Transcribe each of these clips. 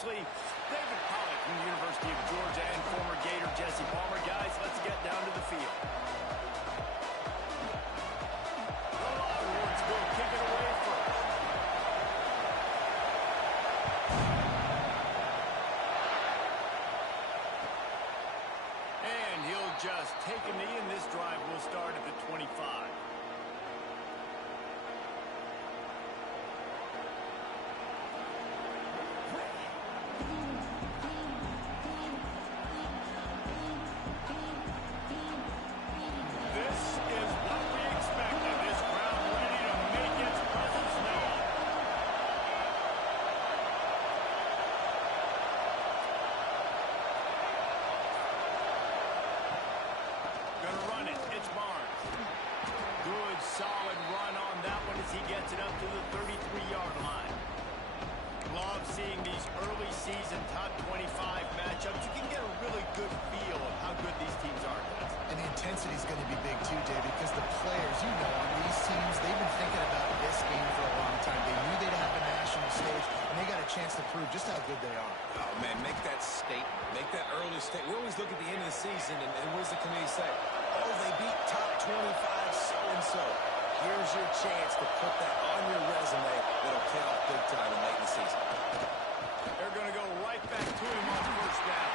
especially David Pollock from the University of Georgia and former Gator Jesse Palmer. Guys, let's get down to the field. The Longhorns will kick it away first. And he'll just take a knee, and this drive will start at the 25. Solid run on that one as he gets it up to the 33-yard line. Love seeing these early season top 25 matchups. You can get a really good feel of how good these teams are. And the intensity is going to be big too, David, because the players, you know, on these teams, they've been thinking about this game for a long time. They knew they'd have a national stage, and they got a chance to prove just how good they are. Oh, man, make that statement. Make that early statement. We always look at the end of the season, and what does the committee say? Oh, they beat top 25 so-and-so. Here's your chance to put that on your resume that'll pay off big time late in the season. They're going to go right back to him on first down.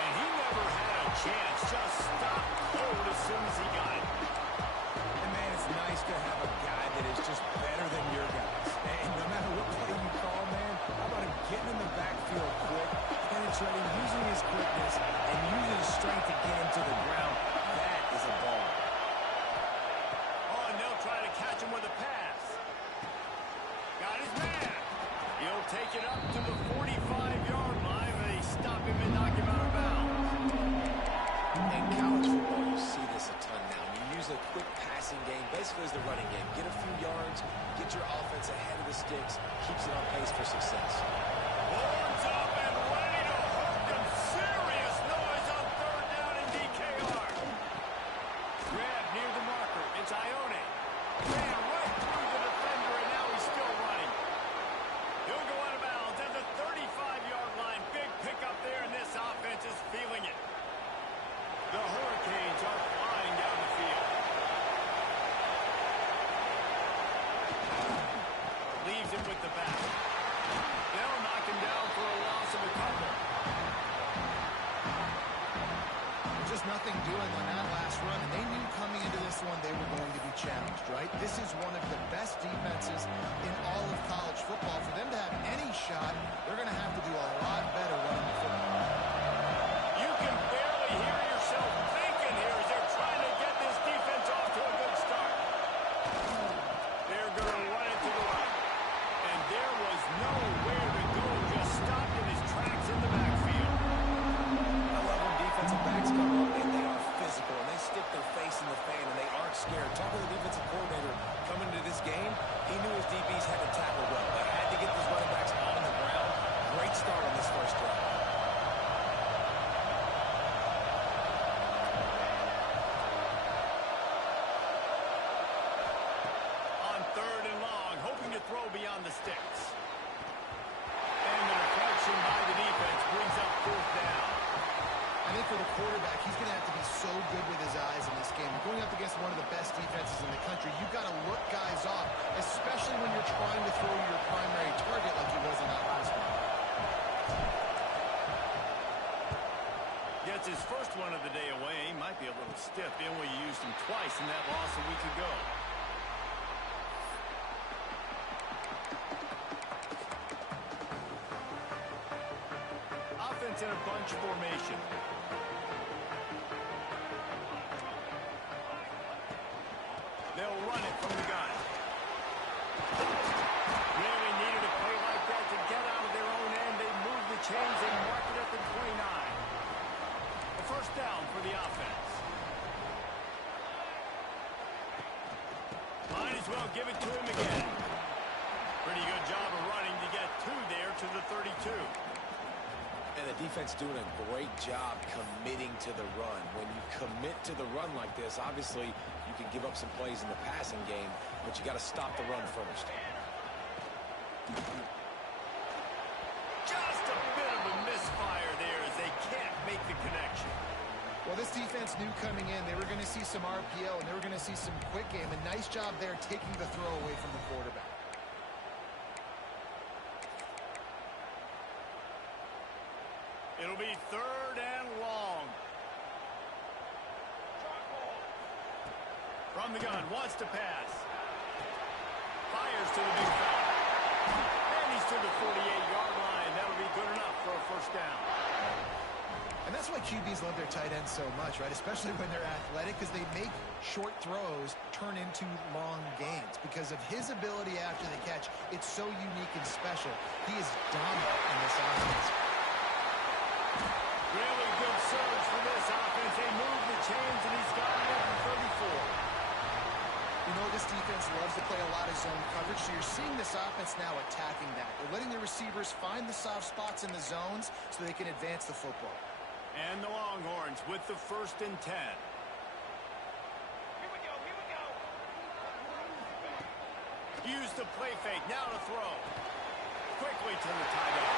And he never had a chance. Just stopped cold as soon as he got it. And, man, it's nice to have a guy that is just better than your guys. And no matter what play you call, man, how about him getting in the backfield quick, penetrating, using his quickness, and using his strength to get him to the ground. That is a ball. Try to catch him with a pass. Got his man. He'll take it up to the 45-yard line. They stop him and knock him out of bounds. In college football, you see this a ton now. You use a quick passing game, basically as the running game. Get a few yards, get your offense ahead of the sticks, keeps it on pace for success. Horns up and ready to hook them. Serious noise on third down in DKR. Grab near the marker. It's Ione. Ran right through the defender, and now he's still running. He'll go out of bounds at the 35-yard line. Big pickup there, and this offense is feeling it. The Hurricanes are flying down the field. Leaves him with the back. They'll knock him down for a loss of a couple. Just nothing doing on that last run, and they knew coming into this one they were going to be challenged, right? This is one of the best defenses in all of college football. For them to have any shot, they're going to have to do a lot better running the football. You can barely hear yourself thinking here as they're trying to get this defense off to a good start. They're going to run it to the right. And there was nowhere to go, just stopped in his tracks in the backfield. I love when defensive backs come up and they are physical and they stick their face in the fan and they aren't scared. Talking to the defensive coordinator coming into this game, he knew his DBs had to tackle well. They had to get these running backs on the ground. Great start on this first drive. On third and long, hoping to throw beyond the sticks. And the deflection by the defense brings up fourth down. I think for the quarterback, he's going to have to be so good with his eyes in this game. Going up against one of the best defenses in the country, you've got to look guys off, especially when you're trying to throw your primary target like he was in that last one. Gets his first one of the day away. He might be a little stiff. We used him twice in that loss a week ago. Offense in a bunch formation. They'll run it from the gun. Really needed a play like that to get out of their own end. They move the chains and mark it at the 29. A first down for the offense. Might as well give it to him again. Pretty good job of running to get two there to the 32. And the defense doing a great job committing to the run. When you commit to the run like this, obviously you can give up some plays in the passing game, but you got to stop the run first. Just defense knew coming in they were going to see some RPO and they were going to see some quick game. A nice job there taking the throw away from the quarterback. It'll be 3rd and long. From the gun, wants to pass. Fires to the big fella. And he's to the 48-yard line. That'll be good enough for a first down. And that's why QBs love their tight ends so much, right? Especially when they're athletic, because they make short throws turn into long gains. Because of his ability after the catch, it's so unique and special. He is dominant in this offense. Really good surge for this offense. They move the chains, and he's got it at the 34. You know, this defense loves to play a lot of zone coverage, so you're seeing this offense now attacking that. They're letting the receivers find the soft spots in the zones so they can advance the football. And the Longhorns with the 1st and 10. Here we go. Use the play fake. Now to throw. Quickly to the tight end.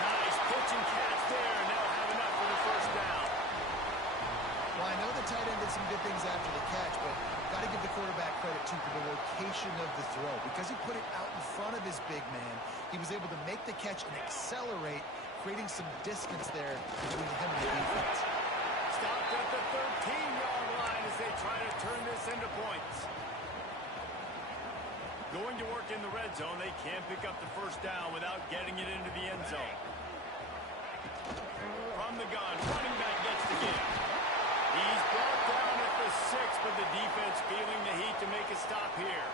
Nice pitch and catch there. And they'll have enough for the first down. Well, I know the tight end did some good things after the catch, but got to give the quarterback credit, too, for the location of the throw. Because he put it out in front of his big man, he was able to make the catch and accelerate, creating some distance there between him and the defense. Stopped at the 13-yard line as they try to turn this into points. Going to work in the red zone. They can't pick up the first down without getting it into the end zone. From the gun, running back gets the give. He's brought down at the 6, but the defense feeling the heat to make a stop here.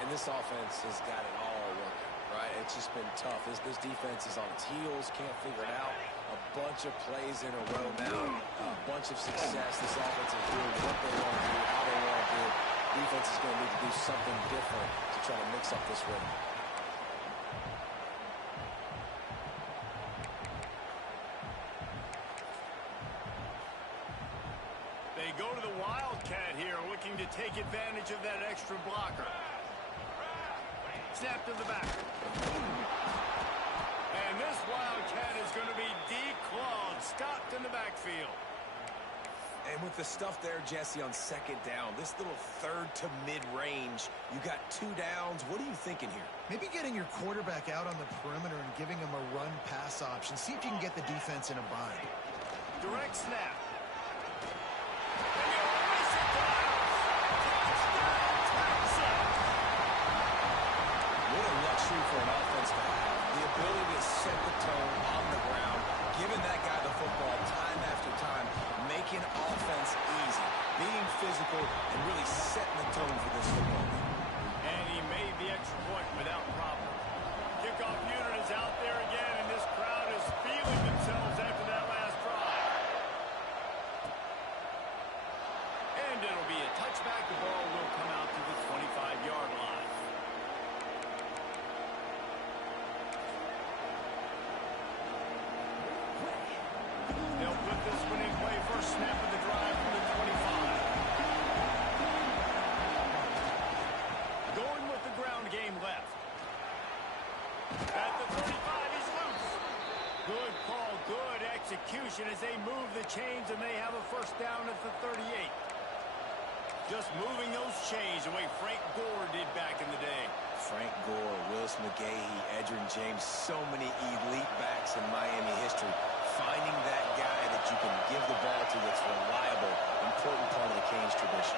And this offense has got it all working, right? It's just been tough. This defense is on its heels, can't figure it out. A bunch of plays in a row now, a bunch of success. This offense is doing what they want to do, how they want to do it. Defense is going to need to do something different to try to mix up this rhythm. They go to the Wildcat here, looking to take advantage of that extra blocker. Snap to the back. And this Wildcat is going to be declawed, stopped in the backfield. And with the stuff there, Jesse, on 2nd down, this little 3rd to mid-range, you got 2 downs. What are you thinking here? Maybe getting your quarterback out on the perimeter and giving him a run-pass option. See if you can get the defense in a bind. Direct snap. What a luxury for an offense to have. The ability to set the tone on the ground, giving that guy the football time after time, making offense easy, being physical, and really setting the tone for this football game. And he made the extra point without problem. Kickoff unit is out there again, and this crowd is feeling themselves after that last drive. And it'll be a touchback. The ball will come out to the 25-yard line. They'll put this one in play. First snap of the drive from the 25. Going with the ground game left. At the 35, he's loose. Good call, good execution as they move the chains, and they have a first down at the 38. Just moving those chains the way Frank Gore did back in the day. Frank Gore, Willis McGahee, Edgerrin James, so many elite backs in Miami history. Finding that guy that you can give the ball to that's reliable, important part of the Canes tradition.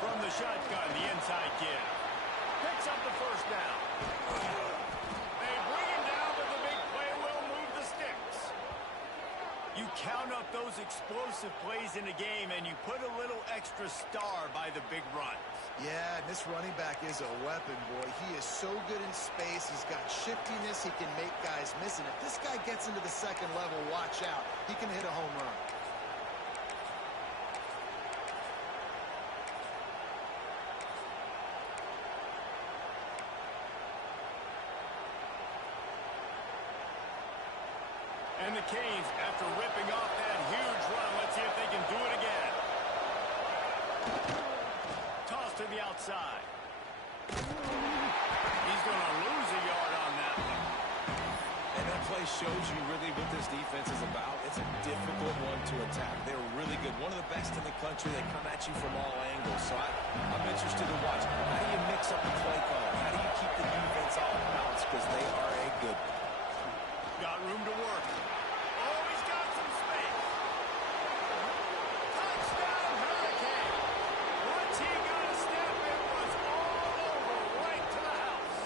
From the shotgun, the inside give. Picks up the first down. They bring him down, but the big play will move the sticks. You count up those explosive plays in a game, and you put a little extra star by the big runs. Yeah, and this running back is a weapon, boy. He is so good in space. He's got shiftiness. He can make guys miss. And if this guy gets into the 2nd level, watch out. He can hit a home run. And the Canes, after ripping off that huge run, let's see if they can do it again. Toss to the outside. He's going to lose a yard on that one. play shows you really what this defense is about. It's a difficult one to attack. They're really good. One of the best in the country. They come at you from all angles. So I'm interested to watch. How do you mix up the play call? How do you keep the defense off balance? Because they are a good one. Got room to work. Oh, he's got some space. Touchdown, Hurricane. Once he got a step, it was all over, right to the house.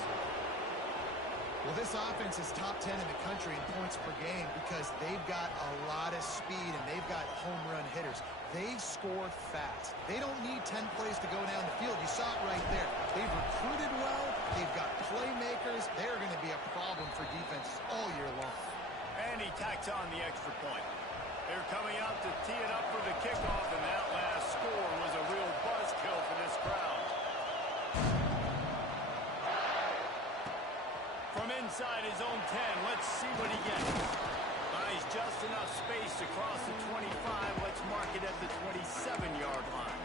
Well, this offense is top 10 in the country in points per game because they've got a lot of speed and they've got home run hitters. They score fast. They don't need 10 plays to go down the field. You saw it right there. They've recruited well. They've got playmakers. They're going to be a problem for defenses all year long. And he tacks on the extra point. They're coming out to tee it up for the kickoff, and that last score was a real buzzkill for this crowd. From inside his own 10, let's see what he gets. He's just enough space to cross the 25. Let's mark it at the 27-yard line.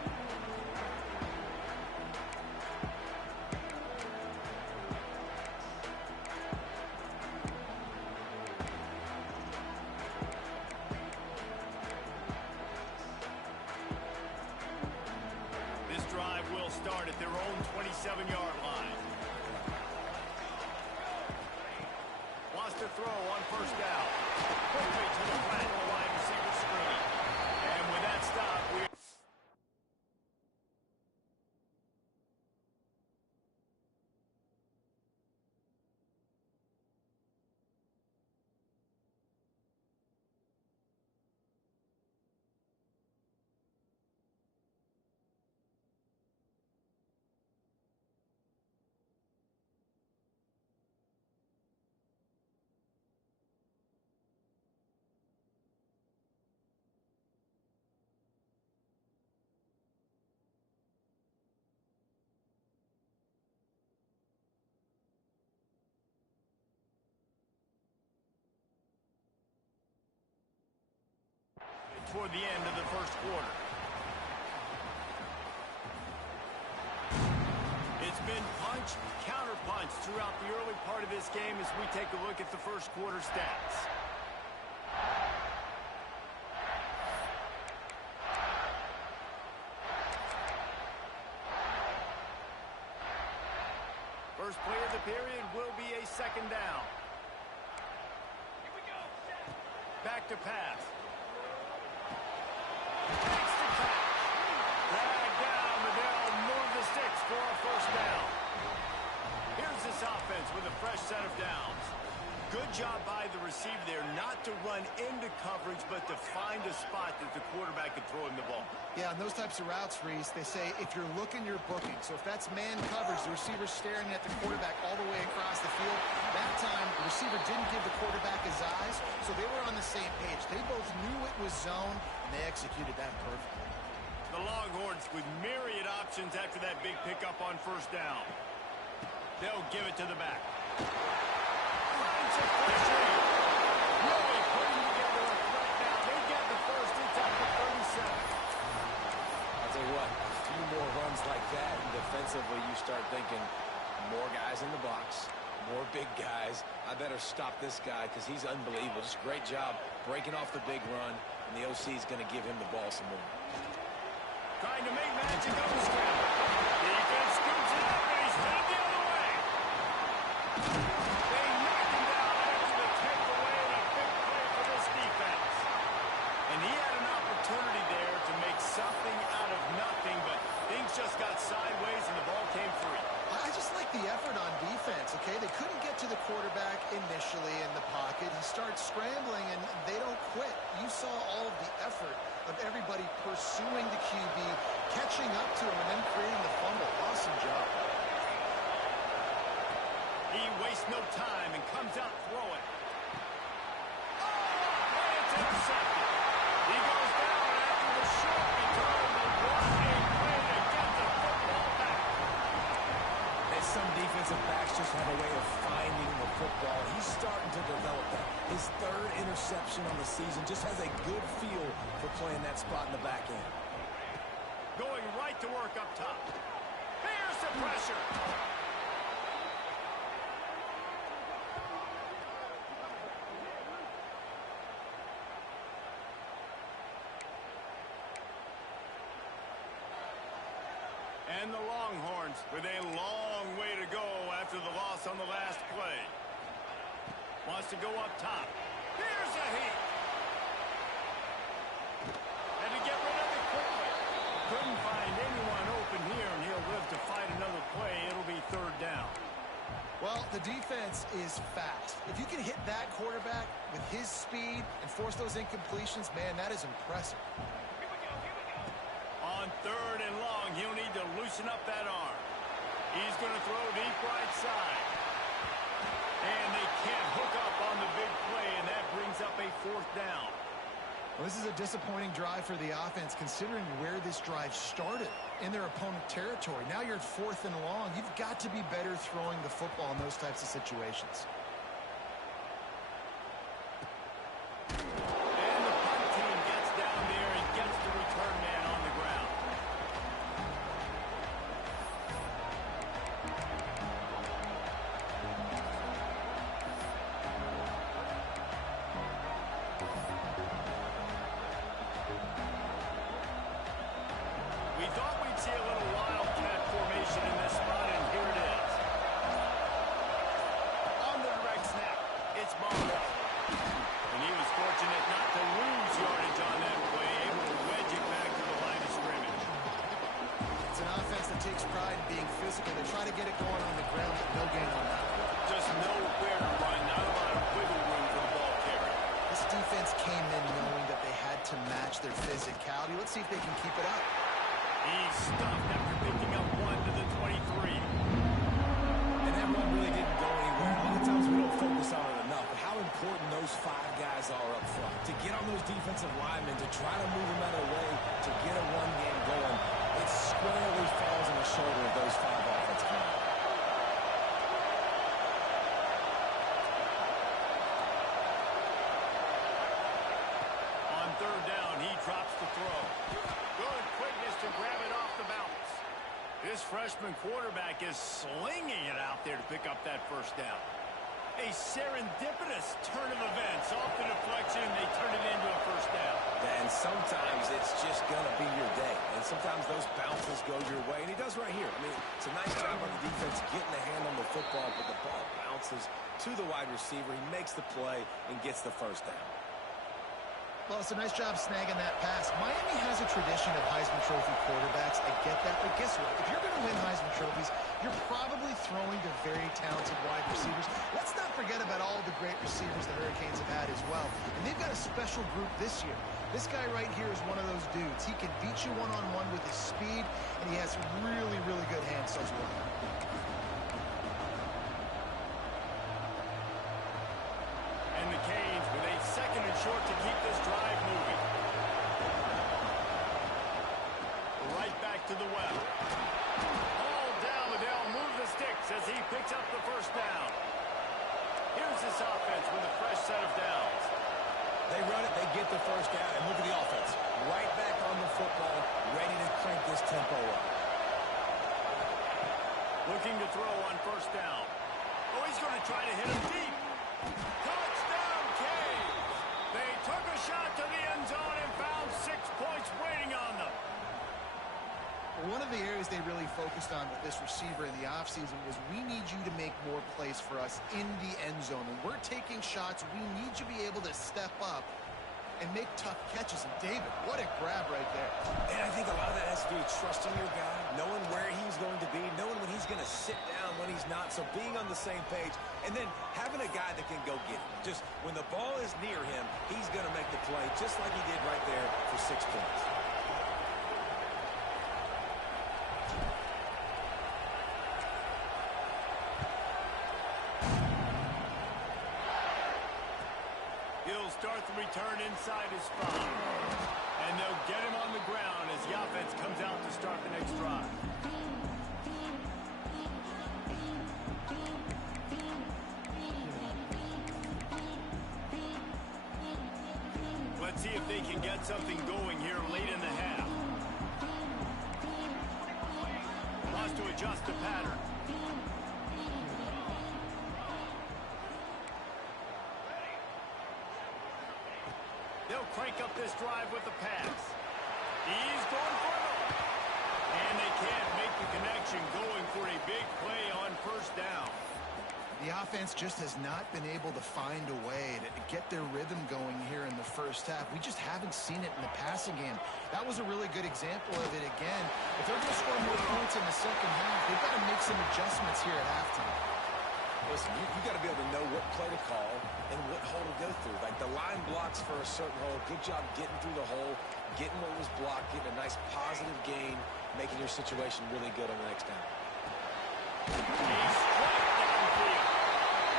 This drive will start at their own 27-yard line. Wants to throw on first down. Quickly to the flat, the wide receiver screen. And with that stop, we... toward the end of the first quarter. It's been punch, counter-punch throughout the early part of this game as we take a look at the first quarter stats. First play of the period will be a second down. Here we go. Back to pass. Takes the catch. Drag down, but they'll move the sticks for a first down. Here's this offense with a fresh set of downs. Good job by the receiver there not to run into coverage, but to find a spot that the quarterback could throw him the ball. Yeah, on those types of routes, Reese, they say if you're looking, you're booking. So if that's man coverage, the receiver's staring at the quarterback all the way across the field. That time, the receiver didn't give the quarterback his eyes, so they were on the same page. They both knew it was zone, and they executed that perfectly. The Longhorns with myriad options after that big pickup on first down. They'll give it to the back. Finds a pressure. Really putting together a threat now. They get the first. It's at the 37. I'll tell you what, a few more runs like that, and defensively you start thinking more guys in the box, more big guys. I better stop this guy because he's unbelievable. Just great job breaking off the big run, and the OC is going to give him the ball some more. Trying to make magic on the scramble. Defense scoops it up, and he's headed the other way. They knock him down after the takeaway, and a big play for this defense. And he had an opportunity there to make something out of nothing, but things just got sideways, and the ball came free. I just like the effort on defense, okay? They couldn't get to the quarterback initially in the pocket. He starts scrambling, and they don't quit. You saw all of the effort of everybody pursuing the QB, catching up to him, and then creating the fumble. Awesome job. He wastes no time and comes out throwing. Oh, and it's intercepted. He goes down after the short return, but what a play to get the football back. And some defensive backs just have a way of finding the football. He's starting to develop that. His third interception on the season just has a good feel for playing that spot in the back end. Going right to work up top. Here's the pressure. And the Longhorns with a long way to go after the loss on the last play. Wants to go up top. Here's a heat. And to get rid of it quickly. Couldn't find anyone open here, and he'll live to fight another play. It'll be third down. Well, the defense is fast. If you can hit that quarterback with his speed and force those incompletions, man, that is impressive. On third and long, he'll need to loosen up that arm. He's going to throw deep right side. And they can't hook up on the big play, and that brings up a fourth down. Well, this is a disappointing drive for the offense, considering where this drive started in their opponent territory. Now you're at fourth and long. You've got to be better throwing the football in those types of situations. And the punt team gets down there and gets the return man on the ground. We thought we'd see a little wildcat formation in this spot, and here it is. On the direct snap, it's Ball. And he was fortunate not to lose yardage on that play, able to wedge it back to the line of scrimmage. It's an offense that takes pride in being physical. They try to get it going on the ground, but no gain on that. Just nowhere to run, not a lot of wiggle room for the ball carrier. This defense came in knowing that they had to match their physicality. Let's see if they can keep it up. He's stuffed after picking up one to the 23. And that run really didn't go anywhere. A lot of times we don't focus on it enough, but how important those five guys are up front. To get on those defensive linemen, to try to move them out of the way, to get a run game going, it squarely falls on the shoulder of those five offensive linemen. On third down, he drops the throw. Good quickness to grab it off the bounce. This freshman quarterback is slinging it out there to pick up that first down. A serendipitous turn of events. Off the deflection, they turn it into a first down. And sometimes it's just going to be your day. And sometimes those bounces go your way. And he does right here. I mean, it's a nice job on the defense getting the hand on the football, but the ball bounces to the wide receiver. He makes the play and gets the first down. Well, it's a nice job snagging that pass. Miami has a tradition of Heisman Trophy quarterbacks. I get that. But guess what? If you're going to win Heisman Trophies, you're probably throwing to very talented wide receivers. Let's not forget about all the great receivers the Hurricanes have had as well. And they've got a special group this year. This guy right here is one of those dudes. He can beat you one-on-one with his speed, and he has really, really good hands as well. And the Canes with a second and short to keep this drive moving. Right back to the well. All down, Liddell move the sticks as he picks up the first down. Here's this offense with a fresh set of downs. They run it, they get the first down, and look at the offense. Right back on the football, ready to crank this tempo up. Looking to throw on first down. Oh, he's going to try to hit him deep. Touchdown, Canes! They took a shot to the end zone and found 6 points waiting on them. One of the areas they really focused on with this receiver in the offseason was we need you to make more plays for us in the end zone. When we're taking shots, we need you to be able to step up and make tough catches. And David, what a grab right there. And I think a lot of that has to do with trusting your guy, knowing where he's going to be, knowing when he's going to sit down, when he's not. So being on the same page, and then having a guy that can go get it. Just when the ball is near him, he's going to make the play just like he did right there for 6 points. He'll start the return inside his spot. And they'll get him on the ground as the offense comes out to start the next drive. Let's see if they can get something going here late in the half. Wants to adjust the pattern. They'll crank up this drive with the pass. He's going for it. And And they can't make the connection going for a big play on first down. The offense just has not been able to find a way to get their rhythm going here in the first half. We just haven't seen it in the passing game. That was a really good example of it again. If they're going to score more points in the second half, they've got to make some adjustments here at halftime. Listen, you got to be able to know what play to call and what hole to go through. Like the line blocks for a certain hole. Good job getting through the hole, getting what was blocked, getting a nice positive gain, making your situation really good on the next down. He's struck downfield.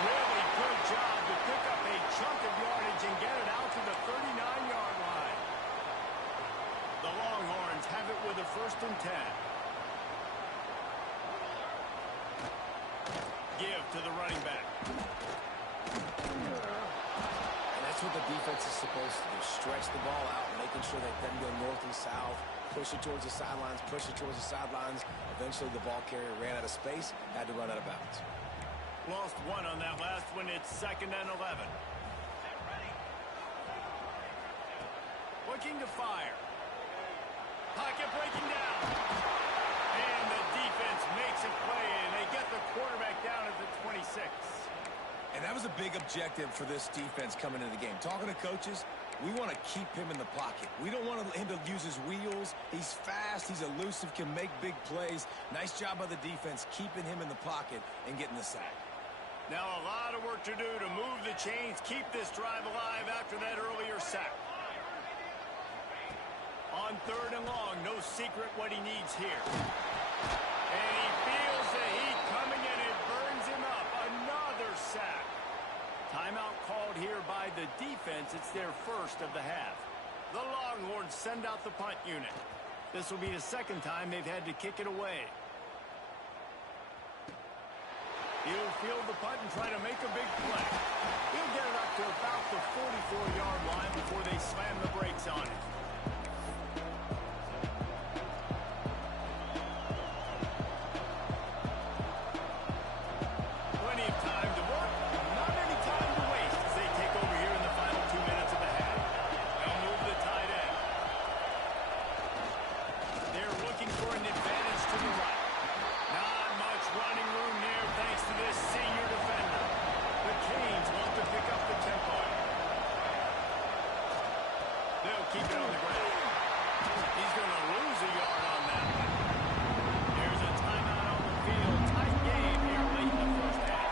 Really good job to pick up a chunk of yardage and get it out to the 39-yard line. The Longhorns have it with a 1st and 10. Give to the running back. And that's what the defense is supposed to do. Stretch the ball out, making sure that doesn't go north and south. Push it towards the sidelines, push it towards the sidelines. Eventually the ball carrier ran out of space, had to run out of bounds. Lost one on that last one. It's 2nd and 11. Looking to fire. Pocket breaking down. And the defense makes a play, and they get the quarterback down at the 26. And that was a big objective for this defense coming into the game. Talking to coaches, we want to keep him in the pocket. We don't want him to use his wheels. He's fast. He's elusive, can make big plays. Nice job by the defense keeping him in the pocket and getting the sack. Now a lot of work to do to move the chains, keep this drive alive after that earlier sack. On 3rd and long, no secret what he needs here. And he feels the heat coming and it burns him up. Another sack. Timeout called here by the defense. It's their 1st of the half. The Longhorns send out the punt unit. This will be the 2nd time they've had to kick it away. He'll field the punt and try to make a big play. He'll get it up to about the 44-yard line before they slam the brakes on it. Plenty of time to work, not any time to waste as they take over here in the final 2 minutes of the half. They'll move the tight end. They're looking for an advantage to the right. Not much running room there thanks to this senior defender. The Canes want to pick up the tempo. They'll keep it on the ground. He's going to lose a yard on that one. There's a timeout on the field. Tight game here late in the first half.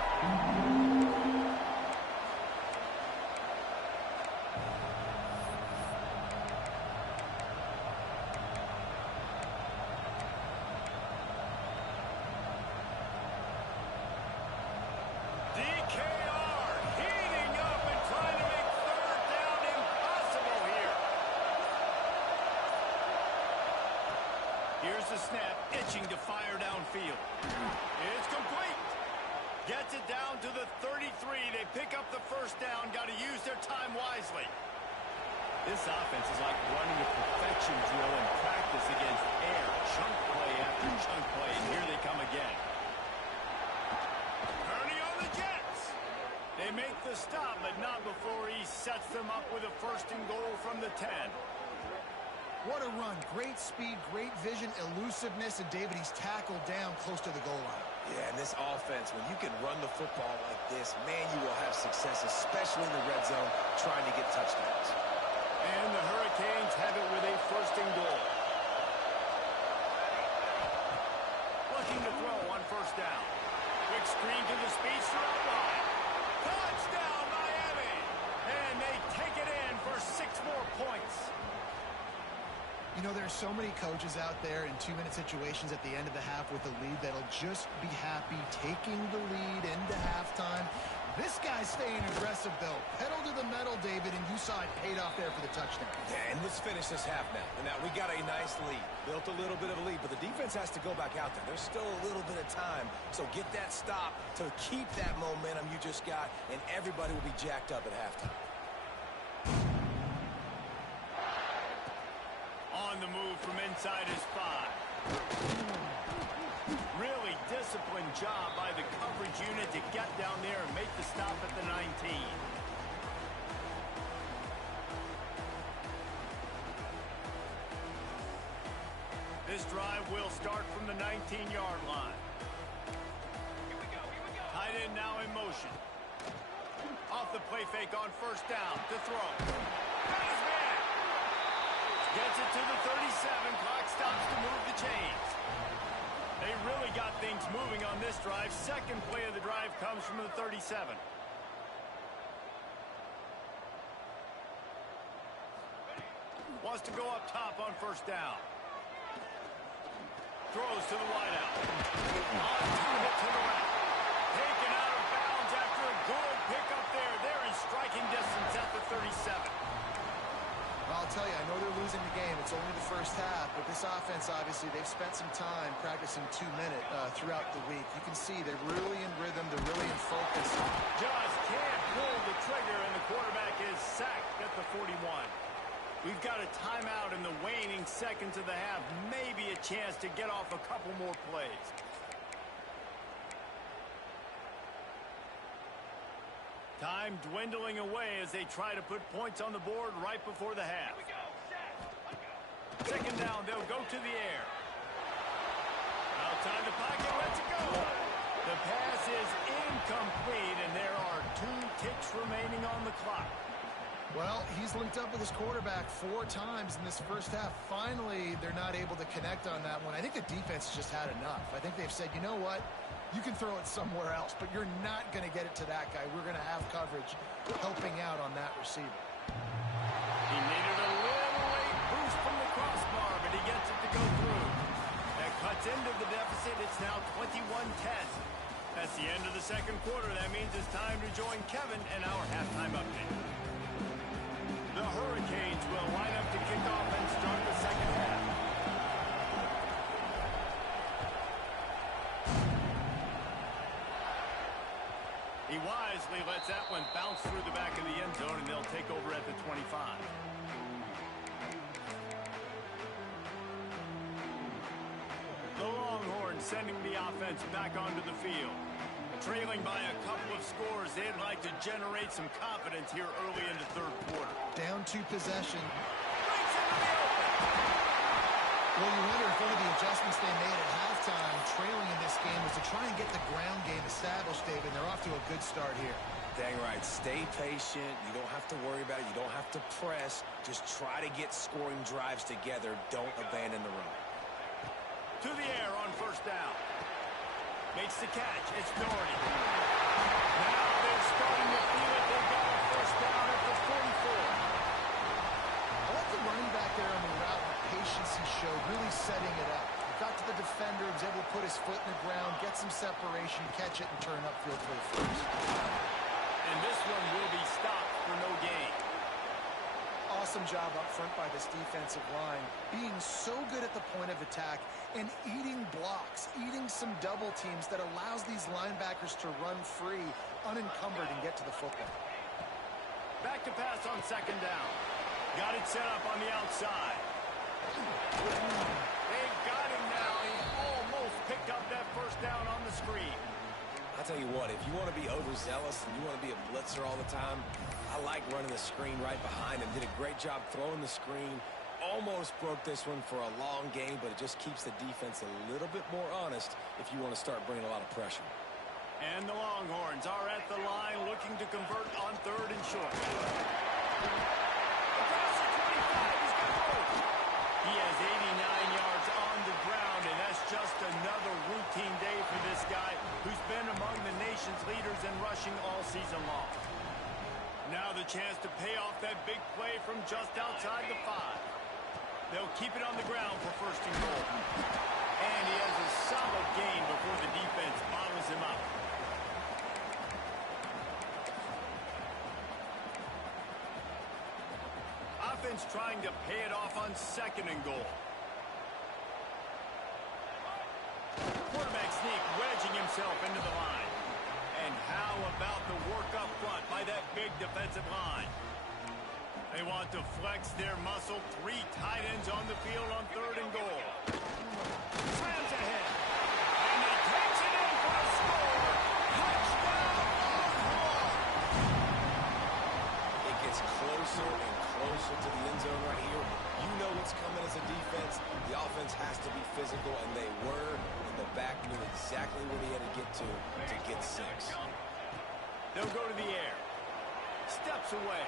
DKR heating up and trying to make 3rd down impossible here. Here's the snap, itching to fire downfield. It's complete. Gets it down to the 33. They pick up the 1st down. Got to use their time wisely. This offense is like running a perfection drill in practice against air. Chunk play after chunk play, and here they come again. They make the stop, but not before he sets them up with a 1st and goal from the 10. What a run. Great speed, great vision, elusiveness, and David, he's tackled down close to the goal line. Yeah, and this offense, when you can run the football like this, man, you will have success, especially in the red zone, trying to get touchdowns. And the Hurricanes have it with a 1st and goal. Looking to throw on 1st down. Quick screen to the speedster out wide. Touchdown, Miami! And they take it in for 6 more points. You know, there's so many coaches out there in 2-minute situations at the end of the half with the lead that'll just be happy taking the lead into halftime. This guy's staying aggressive, though. Pedal to the metal, David, and you saw it paid off there for the touchdown. Yeah, and let's finish this half now. And now we got a nice lead. Built a little bit of a lead, but the defense has to go back out there. There's still a little bit of time. So get that stop to keep that momentum you just got, and everybody will be jacked up at halftime. On the move from inside his 5. Really disciplined job by the coverage unit to get down there and make the stop at the 19. This this drive will start from the 19-yard line. Tight end now in motion. Off the play fake on first down to throw. Got his man. Gets it to the 37. Clock stops to move the chains. They really got things moving on this drive. Second play of the drive comes from the 37. Wants to go up top on first down. Throws to the wideout. On target to the right. Taken out of bounds after a good pickup there. They're in striking distance at the 37. Well, I'll tell you, I know they're losing the game. It's only the first half, but this offense, obviously, they've spent some time practicing 2-minute throughout the week. You can see they're really in rhythm. They're really in focus. Just can't pull the trigger, and the quarterback is sacked at the 41. We've got a timeout in the waning seconds of the half. Maybe a chance to get off a couple more plays. Time dwindling away as they try to put points on the board right before the half. Second down, they'll go to the air. Outside the pocket, lets it go. The pass is incomplete, and there are 2 ticks remaining on the clock. Well, he's linked up with his quarterback 4 times in this first half. Finally, they're not able to connect on that one. I think the defense just had enough. I think they've said, you know what? You can throw it somewhere else, but you're not going to get it to that guy. We're going to have coverage helping out on that receiver. He needed a little late boost from the crossbar, but he gets it to go through. That cuts into the deficit. It's now 21-10. That's the end of the second quarter. That means it's time to join Kevin and our halftime update. The Hurricanes will line up to kick off and start the second half. He wisely lets that one bounce through the back of the end zone, and they'll take over at the 25. The Longhorns sending the offense back onto the field. Trailing by a couple of scores, they'd like to generate some confidence here early in the third quarter. Down 2 possession. Breaks into the open. Well, you wonder if one of the adjustments they made at halftime, trailing in this game, was to try and get the ground game established, David. They're off to a good start here. Dang right. Stay patient. You don't have to worry about it. You don't have to press. Just try to get scoring drives together. Don't abandon the run. To the air on first down. Makes the catch. It's Doherty. Now they're starting to feel it. They've got a first down at the 44. I like the running back there on the route, the patience he showed, really setting it up. He got to the defender, was able to put his foot in the ground, get some separation, catch it, and turn upfield for the first. And this one will be stopped for no gain. Awesome job up front by this defensive line, being so good at the point of attack and eating blocks, eating some double teams that allows these linebackers to run free, unencumbered, and get to the football. Back to pass on second down. Got it set up on the outside. They've got him now. He almost picked up that first down on the screen. I'll tell you what, if you want to be overzealous and you want to be a blitzer all the time, I like running the screen right behind him. Did a great job throwing the screen. Almost broke this one for a long game, but it just keeps the defense a little bit more honest if you want to start bringing a lot of pressure. And the Longhorns are at the line looking to convert on third and short. Across the 25, he's got both. He has 89 yards on the ground, and that's just another routine day for this guy who's been among the nation's leaders in rushing all season long. Now the chance to pay off that big play from just outside the 5. They'll keep it on the ground for first and goal. And he has a solid gain before the defense bottles him up. Offense trying to pay it off on second and goal. Quarterback sneak wedging himself into the line. And how about the work up front by that big defensive line? They want to flex their muscle. 3 tight ends on the field on third and goal. Slams ahead. And he takes it in for a score. Touchdown, Longhorns! It gets closer and closer to the end zone right here. You know what's coming as a defense. The offense has to be physical, and they were. And the back knew exactly what he had to get 6. They'll go to the air. Steps away.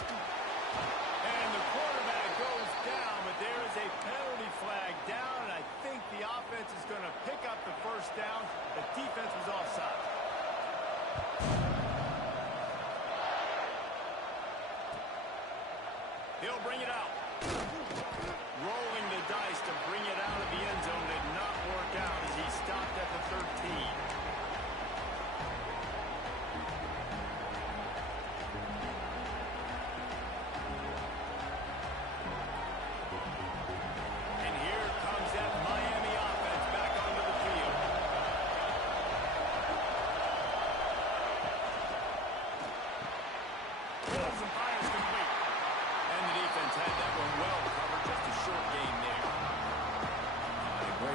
And the quarterback goes down, but there is a penalty flag down, and I think the offense is going to pick up the first down. The defense was offside. He'll bring it out. Rolling the dice to bring it out of the end zone did not work out as he stopped at the 13.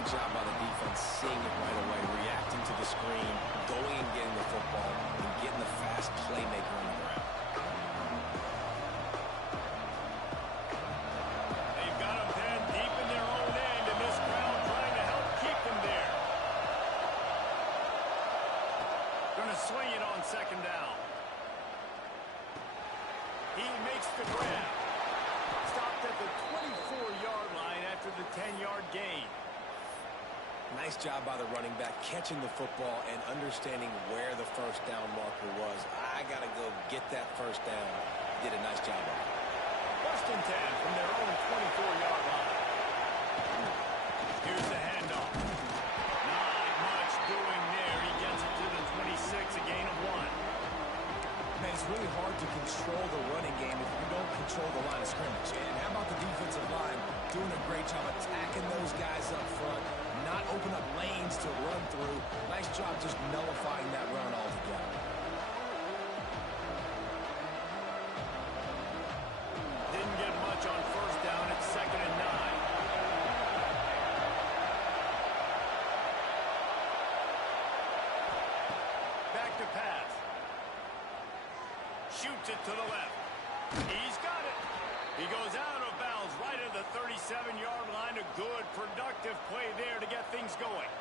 Job by the defense, seeing it right away, reacting to the screen, going and getting the football, and getting the fast playmaker on the ground. They've got them pinned deep in their own end, and this crowd trying to help keep them there. Going to swing it on second down. He makes the grab. Stopped at the 24-yard line after the 10-yard gain. Nice job by the running back, catching the football and understanding where the first down marker was. I got to go get that first down. Did a nice job of it. First and 10 from their own 24-yard line. Here's the handoff. Not much doing there. He gets it to the 26, a gain of 1. Man, it's really hard to control the running game if you don't control the line of scrimmage. And how about the defensive line doing a great job attacking those guys up front, not open up lanes to run through. Nice job just nullifying that run altogether. Didn't get much on first down. It's 2nd and 9. Back to pass. Shoots it to the left. He's got it. He goes out of bounds right at the 37-yard line. A good, productive play there to get things going.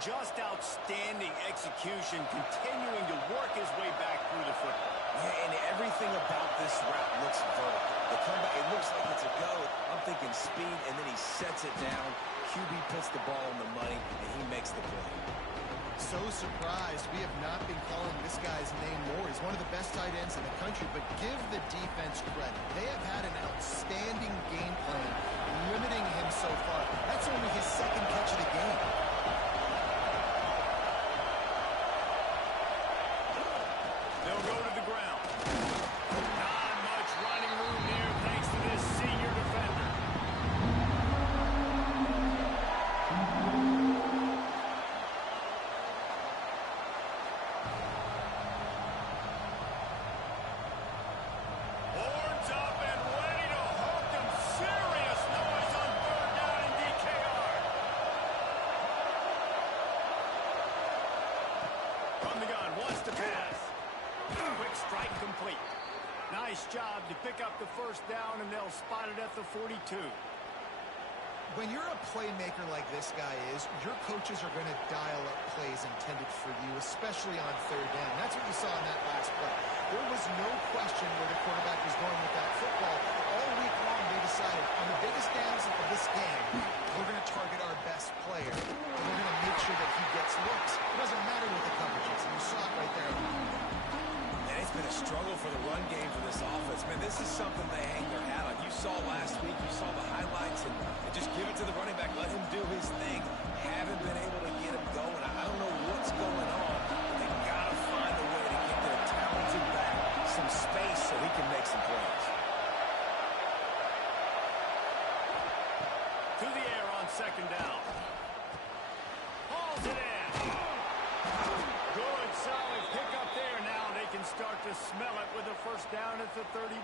Just outstanding execution, continuing to work his way back through the football. Yeah, and everything about this route looks vertical. The comeback, it looks like it's a go. I'm thinking speed, and then he sets it down. QB puts the ball on the money, and he makes the play. So surprised we have not been calling this guy's name more. He's one of the best tight ends in the country, but give the defense credit. They have had an outstanding game plan limiting him so far. That's only his 2nd catch of the game. They'll go to the ground. Not much running room there thanks to this senior defender. Horns up and ready to hook them. Serious noise on 3rd down in DKR. From the gun, wants to pass. Quick strike complete. Nice job to pick up the first down, and they'll spot it at the 42. When you're a playmaker like this guy is, your coaches are going to dial up plays intended for you, especially on 3rd down. That's what you saw in that last play. There was no question where the quarterback was going with that football. All week long, they decided, on the biggest downs of this game, we're going to target our best player, and we're going to make sure that he gets looks. It doesn't matter what the coverage is, and you saw it right there. And it's been a struggle for the run game for this offense. Man, this is something they hang their hat on. You saw last week, you saw the highlights, and just give it to the running back. Let him do his thing. Haven't been able to get him going. I don't know what's going on, but they've got to find a way to get their talented back some space so he can make some plays. To the air on 2nd down. Hauls it in. Good, solid pickup there. Now they can start to smell it with a first down at the 31.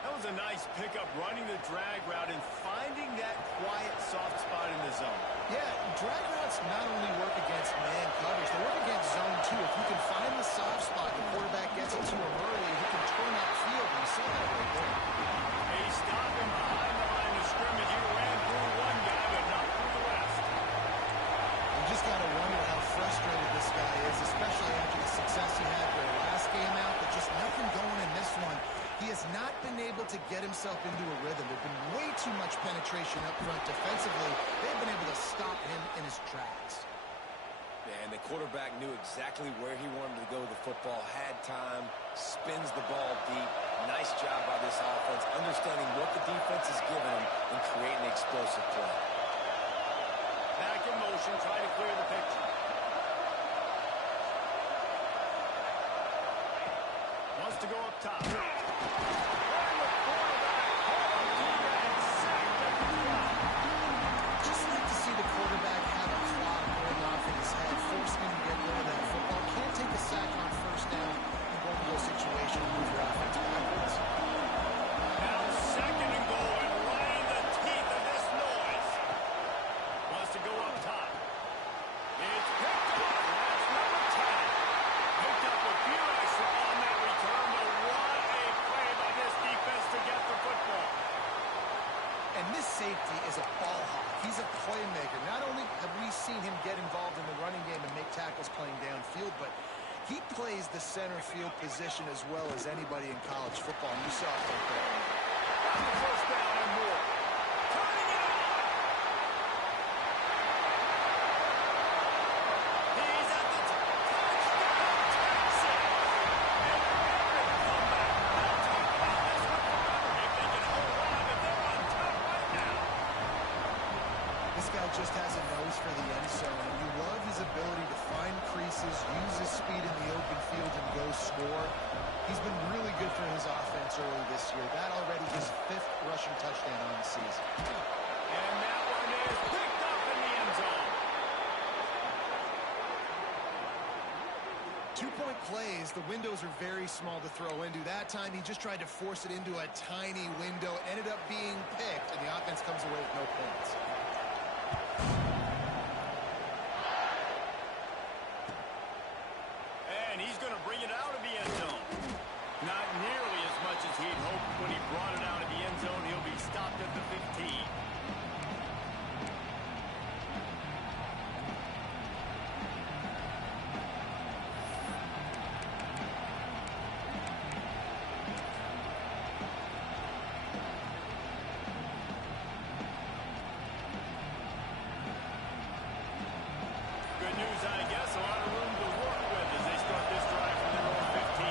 That was a nice pickup, running the drag route and finding that quiet, soft spot in the zone. Yeah, drag routes not only work against man coverage, they work against zone too. If you can find the soft spot, the quarterback gets it to him early, he can turn up himself into a rhythm. There's been way too much penetration up front defensively. They've been able to stop him in his tracks. And the quarterback knew exactly where he wanted to go with the football, had time, spins the ball deep. Nice job by this offense, understanding what the defense is giving them and creating explosive play. Back in motion, trying to clear the picture. Wants to go up top. Just like to see the quarterback have a clock going off in his head, forcing him to get rid of that football. Can't take a sack on first down in both of those situations and move your offense backwards. Now second and goal, and right in the teeth of this noise. Wants to go up top. It's picked up. That's number 10. Picked up a few extra on that return, but what a play by this defense to get the football. And this safety is a ball hawk. He's a playmaker. Not only have we seen him get involved in the running game and make tackles playing downfield, but he plays the center field position as well as anybody in college football. And you saw it right there. First down and more. Turning it on. He's at the touchdown, Texas. And epic comeback. I'll talk about this one forever if they can hold on, but they're on top right now. This guy just has a nose for the end zone, and you love his ability to find creases, use his speed in the open field, and go score. He's been really good for his offense early this year. That already his 5th rushing touchdown on the season. And that one is picked up in the end zone. 2-point plays, the windows are very small to throw into. That time, he just tried to force it into a tiny window. It ended up being picked, and the offense comes away with no points. And he's going to bring it out of the end zone. Not nearly as much as he'd hoped when he brought it out of the end zone. He'll be stopped at the 15. Good news, I guess. A lot of room to work with as they start this drive from their own 15.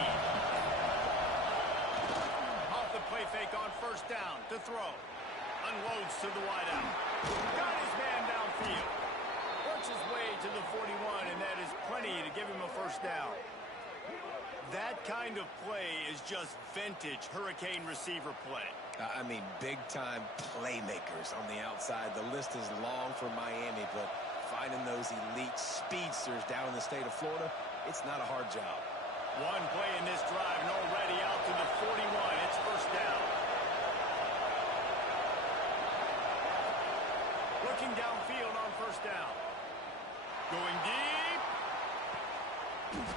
Off the play fake on first down to throw. Unloads to the wideout. Got his man downfield. Works his way to the 41, and that is plenty to give him a first down. That kind of play is just vintage Hurricane receiver play. I mean, big-time playmakers on the outside. The list is long for Miami, but finding those elite speedsters down in the state of Florida, it's not a hard job. One play in this drive, and already out to the 41. It's first down. Looking downfield on first down. Going deep.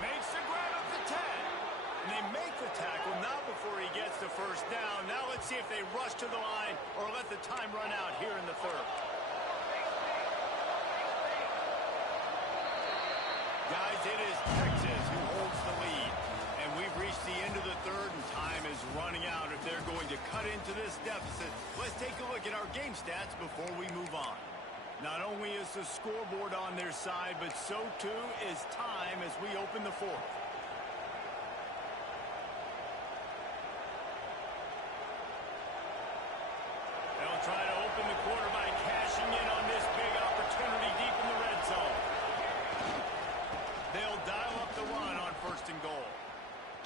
Makes the grab up to 10. And they make the tackle, not before he gets the first down. Now let's see if they rush to the line or let the time run out here in the third. Guys, it is Texas who holds the lead. And we've reached the end of the third, and time is running out if they're going to cut into this deficit. Let's take a look at our game stats before we move on. Not only is the scoreboard on their side, but so too is time as we open the fourth. They'll try to open the quarter by cashing in on this big opportunity deep in the red zone. They'll dial up the run on first and goal.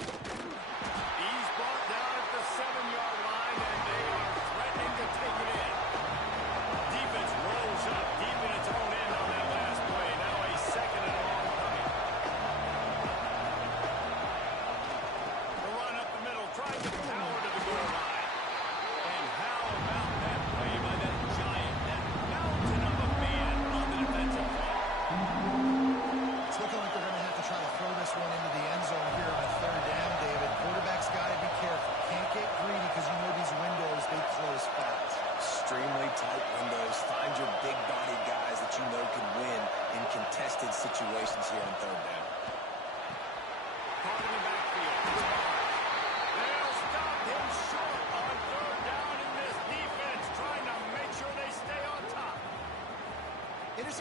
He's brought down at the 7-yard line, and they are threatening to take it in. Defense rose up deep in its own end on that last play. Now a second and long coming. The run up the middle, trying to power to the goal line. And how about that play by that giant, that mountain of a man on the defensive line? It's looking like they're going to have to try to throw this one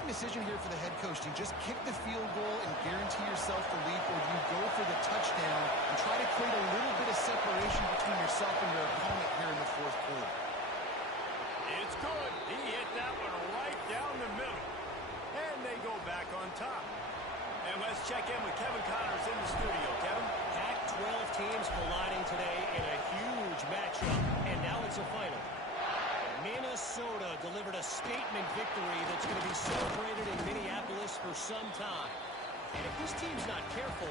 decision here for the head coach. Do you just kick the field goal and guarantee yourself the lead, or do you go for the touchdown and try to create a little bit of separation between yourself and your opponent here in the fourth quarter? It's good. He hit that one right down the middle. And they go back on top. And let's check in with Kevin Connors in the studio. Kevin? Pac-12 teams colliding today in a huge matchup, and now it's a final. Minnesota delivered a statement victory that's going to be celebrated in Minneapolis for some time. And if this team's not careful,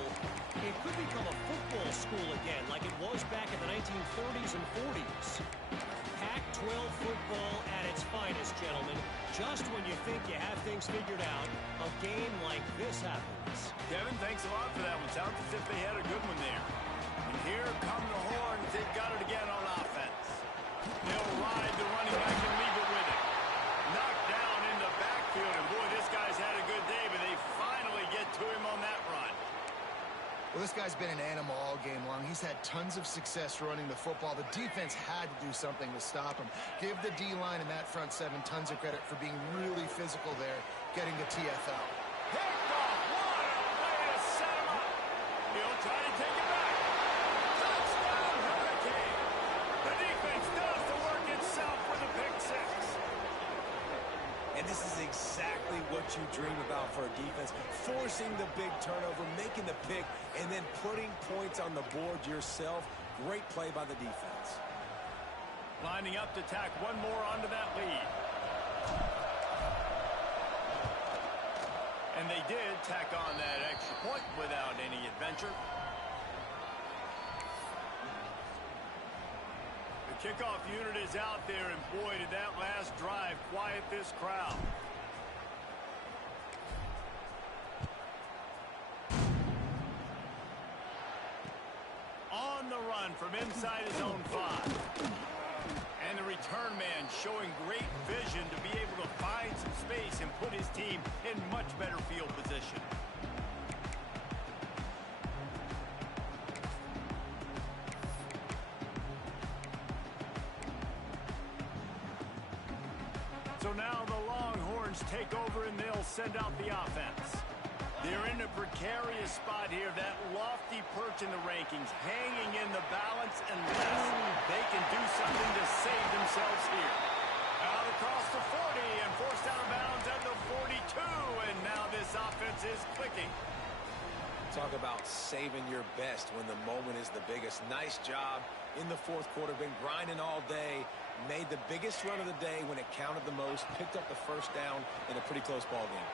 it could become a football school again, like it was back in the 1930s and 40s. Pac-12 football at its finest, gentlemen. Just when you think you have things figured out, a game like this happens. Kevin, thanks a lot for that one. Sounds as if they had a good one there. And here come the Horns. They've got it again on offense. They'll ride the running back and leave it with him. Knocked down in the backfield. And boy, this guy's had a good day, but they finally get to him on that run. Well, this guy's been an animal all game long. He's had tons of success running the football. The defense had to do something to stop him. Give the D-line and that front seven tons of credit for being really physical there, getting the TFL. Picked off. What a way to set him up. He'll try to take it back. Touchdown, Hurricane. The defense does the work itself with a pick six. And this is exactly what you dream about for a defense. Forcing the big turnover, making the pick, and then putting points on the board yourself. Great play by the defense. Lining up to tack one more onto that lead. And they did tack on that extra point without any adventure. The kickoff unit is out there, and boy, did that last drive quiet this crowd. On the run from inside his own 5. And the return man showing great vision to be able to find some space and put his team in much better field position. So now the Longhorns take over and they'll send out the offense. They're in a precarious spot here, that lofty perch in the rankings, hanging in the balance unless they can do something to save themselves here. Out across the 40 and forced out of bounds at the 42, and now this offense is clicking. Talk about saving your best when the moment is the biggest. Nice job in the fourth quarter. Been grinding all day. Made the biggest run of the day when it counted the most. Picked up the first down in a pretty close ball game.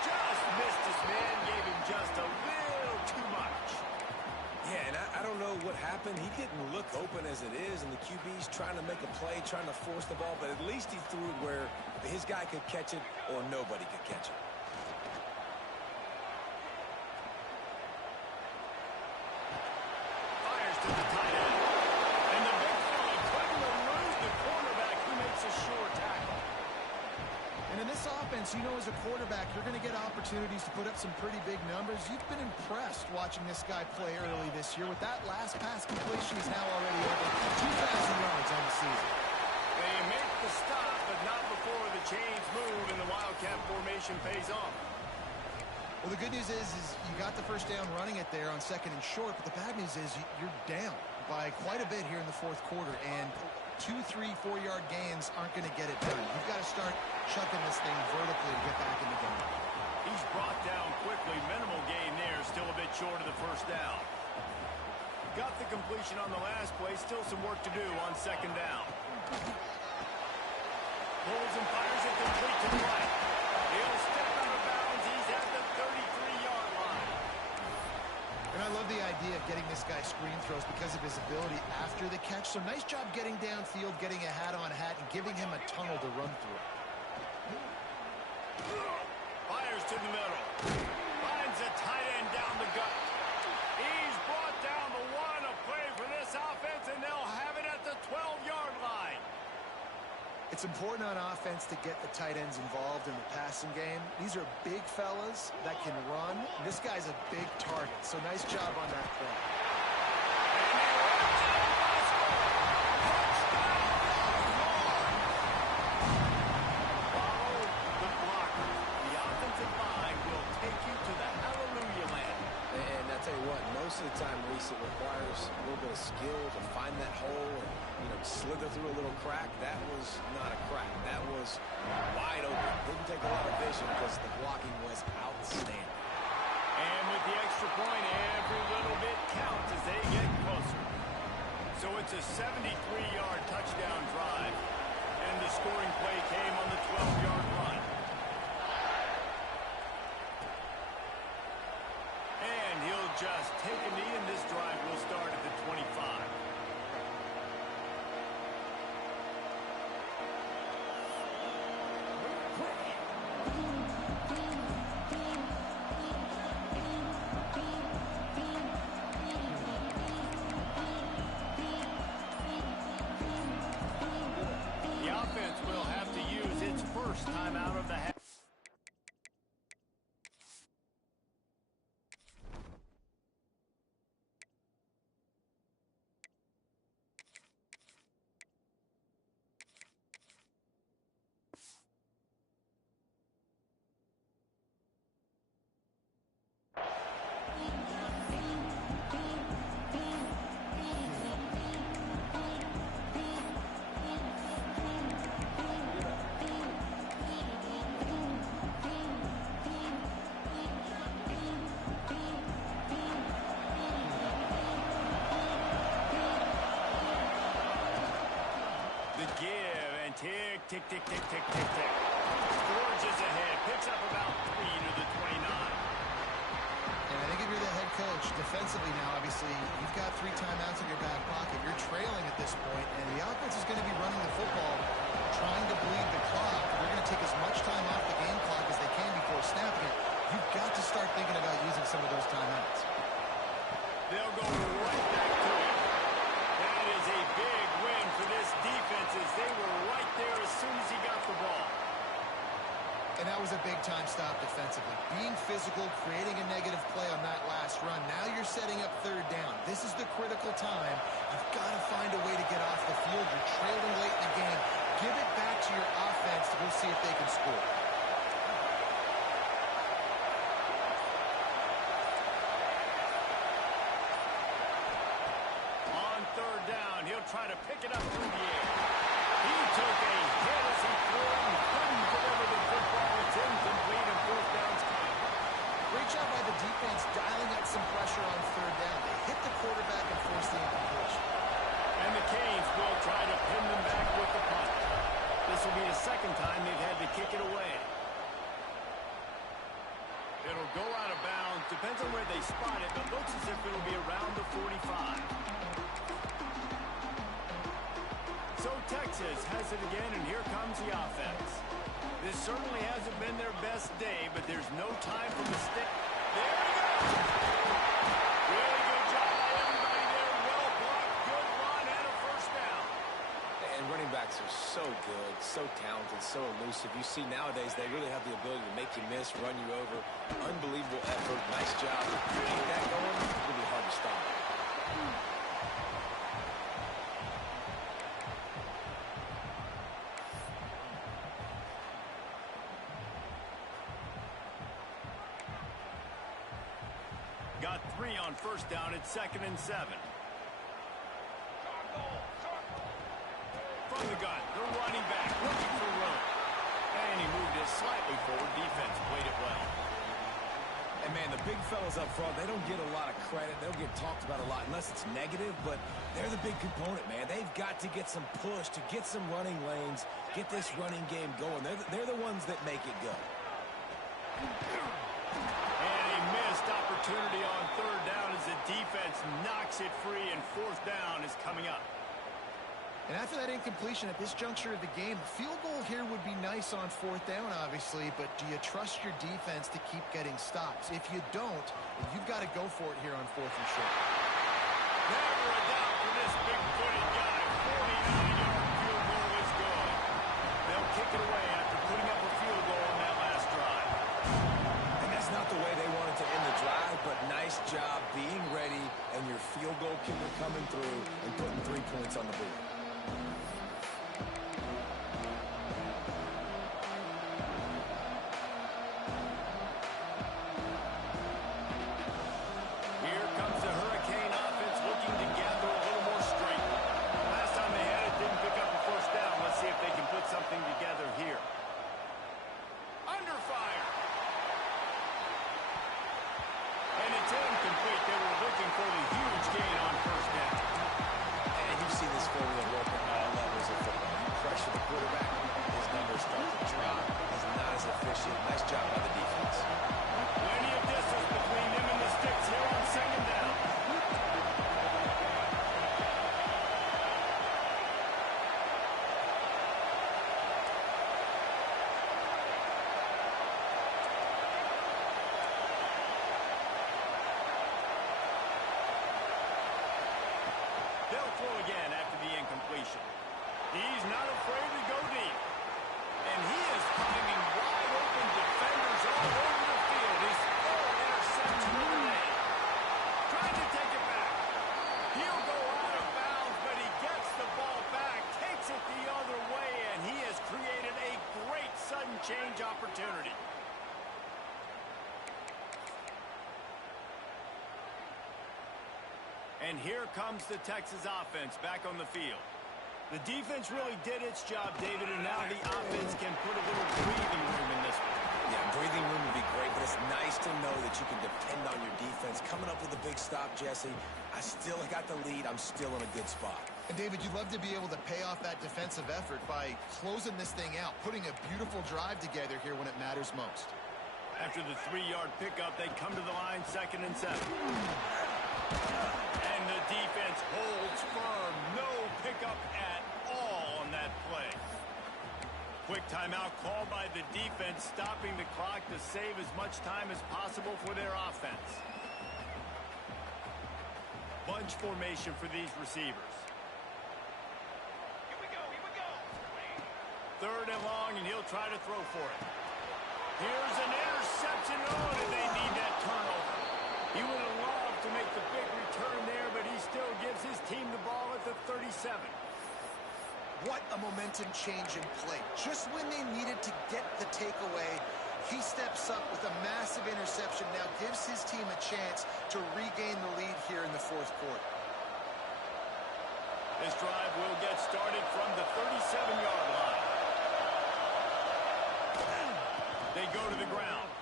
Just missed his man. Gave him just a little too much. Yeah, and I don't know what happened. He didn't look open as it is, and the QB's trying to make a play, trying to force the ball, but at least he threw it where his guy could catch it or nobody could catch it. Fires to the tight end. And the big fella couldn't elude the cornerback who makes a sure tackle. And in this offense, you know, as a quarterback, you're going to get opportunities to put up some pretty big numbers. You've been impressed watching this guy play early this year. With that last pass completion, he's now already over 2,000 yards on the season. They make the stop, but not before the chains move and the Wildcat formation pays off. Well, the good news is you got the first down running it there on second and short, but the bad news is you're down by quite a bit here in the fourth quarter, and 2, 3, 4-yard gains aren't going to get it done. You've got to start chucking this thing vertically to get back in the game. He's brought down quickly. Minimal gain there. Still a bit short of the first down. Got the completion on the last play. Still some work to do on second down. Pulls and fires it complete to the right. He'll step out of bounds. He's at the 33-yard line. And I love the idea of getting this guy screen throws because of his ability after the catch. So nice job getting downfield, getting a hat-on-hat, and giving him a tunnel to run through. Fires to the middle. Finds a tight end down the gut. He's brought down the one. A play for this offense, and they'll have it at the 12-yard line. It's important on offense to get the tight ends involved in the passing game. These are big fellas that can run. This guy's a big target, so nice job on that play. Follow the tell you what, most of the time, Reese, it requires a little bit of skill to find that hole and, slither through a little crack. That was not a crack. That was wide open. Didn't take a lot of vision because the blocking was outstanding. And with the extra point, every little bit counts as they get closer. So it's a 73-yard touchdown drive. And the scoring play came on the 12-yard run. And he'll just take a knee, and this drive will start at the 25. The offense will have to use its first time out of the half. Tick, tick, tick, tick, tick, tick, tick. Forges ahead. Picks up about 3 to the 29. And I think if you're the head coach, defensively now, obviously, you've got 3 timeouts in your back pocket. You're trailing at this point, and the offense is going to be running the football, trying to bleed the clock. They're going to take as much time off the game clock as they can before snapping it. You've got to start thinking about using some of those timeouts. They'll go right back to it. That is a big win for this defense as they were right there as soon as he got the ball. And that was a big-time stop defensively. Being physical, creating a negative play on that last run. Now you're setting up 3rd down. This is the critical time. You've got to find a way to get off the field. You're trailing late in the game. Give it back to your offense to go see if they can score. On 3rd down, he'll try to pick it up through the air. He took a hit as he threw it and couldn't deliver the football. It's incomplete and 4th down's coming. Great job by the defense dialing up some pressure on 3rd down. They hit the quarterback and forced the incompletion. And the Canes will try to pin them back with the punt. This will be the 2nd time they've had to kick it away. It'll go out of bounds. Depends on where they spot it, but looks as if it'll be around the 45. So Texas has it again, and here comes the offense. This certainly hasn't been their best day, but there's no time for mistake. There he goes! Really good job by everybody there. Well blocked, good run, and a 1st down. And running backs are so good, so talented, so elusive. You see nowadays they really have the ability to make you miss, run you over. Unbelievable effort. Nice job. Keep that going. It's going to be hard to stop. Got 3 on 1st down at 2nd and 7. From the gun, the running back looking for room. And he moved it slightly forward. Defense played it well. And, man, the big fellas up front, they don't get a lot of credit. They'll get talked about a lot unless it's negative, but they're the big component, man. They've got to get some push, to get some running lanes, get this running game going. They're the ones that make it go. And a missed opportunity on 3rd down as the defense knocks it free, and 4th down is coming up. And after that incompletion at this juncture of the game, a field goal here would be nice on 4th down, obviously, but do you trust your defense to keep getting stops? If you don't, you've got to go for it here on 4th and short. Never a doubt for this big-footed guy. 49-yard field goal is good. They'll kick it away after putting up a field goal on that last drive. And that's not the way they wanted to end the drive, but nice job being ready and your field goal kicker coming through and putting 3 points on the board. Here They'll throw again after the incompletion. He's not afraid to go deep. And he is finding wide open defenders all over the field. His third interception of the day. Trying to take it back. He'll go out of bounds, but he gets the ball back, takes it the other way, and he has created a great sudden change opportunity. And here comes the Texas offense back on the field. The defense really did its job, David, and now the offense can put a little breathing room in this one. Yeah, breathing room would be great, but it's nice to know that you can depend on your defense. Coming up with a big stop, Jesse, I still got the lead. I'm still in a good spot. And, David, you'd love to be able to pay off that defensive effort by closing this thing out, putting a beautiful drive together here when it matters most. After the 3-yard pickup, they come to the line 2nd and 7. And the defense holds firm. No pickup at all on that play. Quick timeout called by the defense, stopping the clock to save as much time as possible for their offense. Bunch formation for these receivers. Here we go, here we go. 3rd and long, and he'll try to throw for it. Here's an interception. Oh, did they need that turnover? He would have loved to make the big return there, but he still gives his team the ball at the 37. What a momentum change in play. Just when they needed to get the takeaway, he steps up with a massive interception, now gives his team a chance to regain the lead here in the 4th quarter. This drive will get started from the 37-yard line. They go to the ground.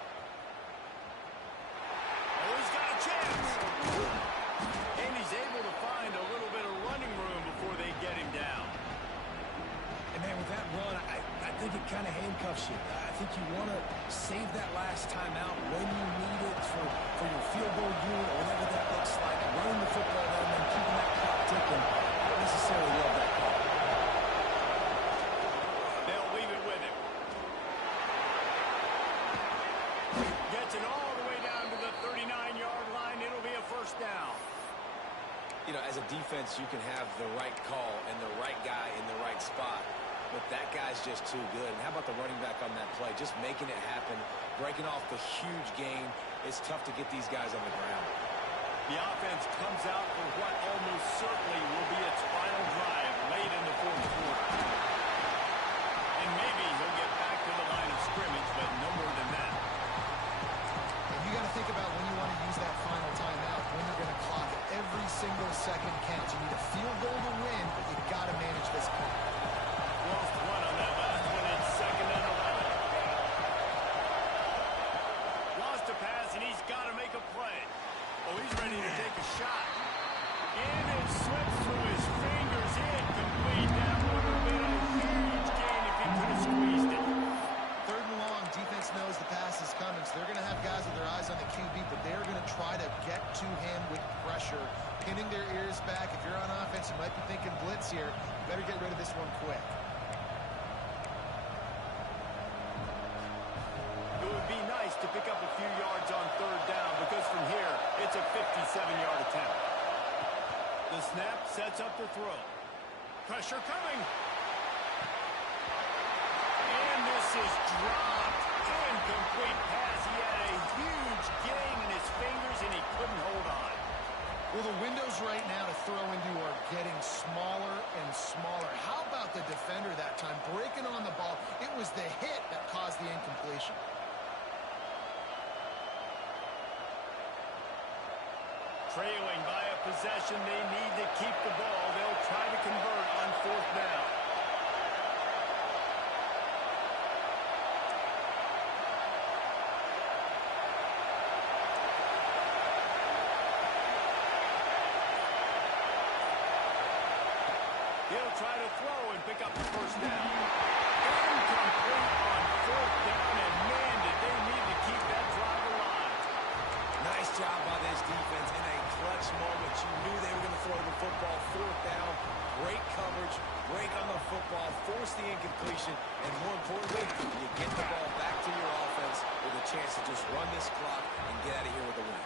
Oh, he's got a chance. And he's able to find a little bit of running room before they get him down. And, man, with that run, I think it kind of handcuffs you. I think you want to save that last time out when you need it for your field goal unit or whatever that looks like. Running the football down and keeping that clock ticking. I don't necessarily love that call. They'll leave it with him. Gets it all the way down to the 39-yard line. It'll be a 1st down. You know, as a defense, you can have the right call and the right guy in the right spot, but that guy's just too good. And how about the running back on that play? Just making it happen, breaking off the huge gain. It's tough to get these guys on the ground. The offense comes out for what almost certainly will be its final drive late in the 4th quarter. And maybe he'll get back to the line of scrimmage, but no more than that. And you got to think about when you want to use that final timeout, when you're going to clock it. Every single second counts. You need a field goal to win, but you got to manage this clock. Lost one on that last one. It's 2nd and 11. Lost a pass, and he's got to make a play. Oh, he's ready to take a shot. And it slips through his fingers. Incomplete. That would have been a huge gain if he could have squeezed it. 3rd and long, defense knows the pass is coming, so they're going to have guys with their eyes on the QB, but they're going to try to get to him with pressure, pinning their ears back. If you're on offense, you might be thinking blitz here. You better get rid of this one quick. It would be nice to pick up a few yards on 3rd down because from here, it's a 57-yard attempt. The snap sets up the throw. Pressure coming. And this is dropped. Incomplete pass. He had a huge gain in his fingers, and he couldn't hold on. Well, the windows right now to throw into are getting smaller and smaller. How about the defender that time? Breaking on the ball. It was the hit that caused the incompletion. Trailing by a possession, they need to keep the ball. They'll try to convert on 4th down. He'll try to throw and pick up the 1st down. Incomplete on 4th down, and man, did they need to keep that drive alive. Nice job by this defense in a clutch moment. You knew they were going to throw the football. 4th down, great coverage, break on the football, force the incompletion, and more importantly, you get the ball back to your offense with a chance to just run this clock and get out of here with a win.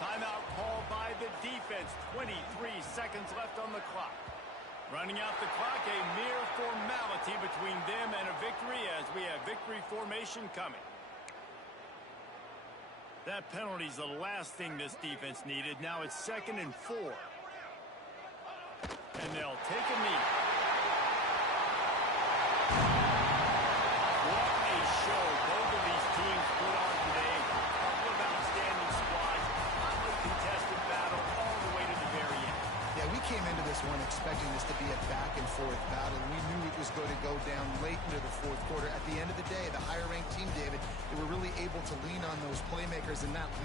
Timeout called by the defense. 23 seconds left on the Running out the clock, a mere formality between them and a victory as we have victory formation coming. That penalty's the last thing this defense needed. Now it's 2nd and 4. And they'll take a knee. What a show both of these teams put on today. A couple of outstanding squads. Hotly contested battle all the way to the very end. Yeah, we came into this one expecting this to be a back-and-forth battle. We knew it was going to go down late into the fourth quarter. At the end of the day, the higher-ranked team, David, they were really able to lean on those playmakers and not lead